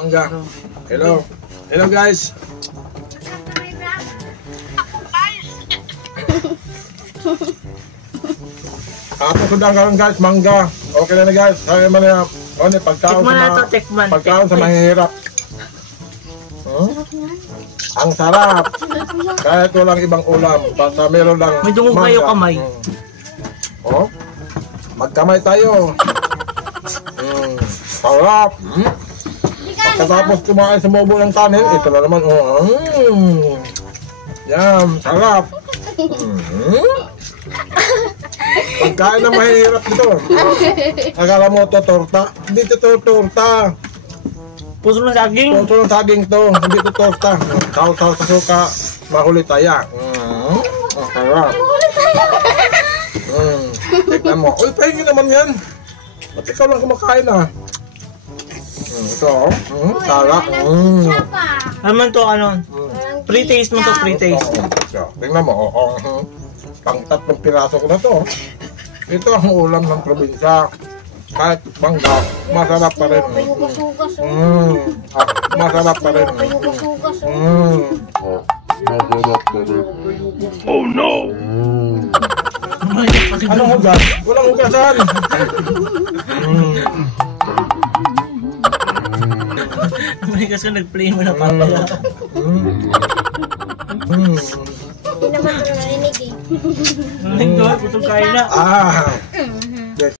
Mangga. Hello. Hello guys. Ako sudah karon guys, mangga. Okay na guys. Saya mana pagkaon sa mahihirap. Ang sarap. Kahit walang ibang ulam, basta meron lang. May dungo kayo kamay. Oh. Magkamay tayo. Sarap. Pagkatapos kumain sa mobo ng kanin, ito na naman. Yan, sarap. Pagkain na mahirap ito. Akala mo ito torta? Hindi ito torta. Puso ng saging. Puso ng saging to. Hindi ito torta. Saw-saw sa suka. Mahuli taya. Ang sarap. Tignan mo. Uy, pahingin naman yan. Ba't ikaw lang kumakain ah? Ito. Sarap. Naman to ano? Pre-taste mo to, pre-taste. Tingnan mo. Pang 3 piraso ko na to. Ito ang ulam ng probinsya. Kahit mangga, masarap pa rin. Masarap pa rin. Oh no! Anong hugas? Walang hugasan! May kasi nag-play mo na papaya. Hindi naman ito narinig eh. Ang linggo, putong kain na.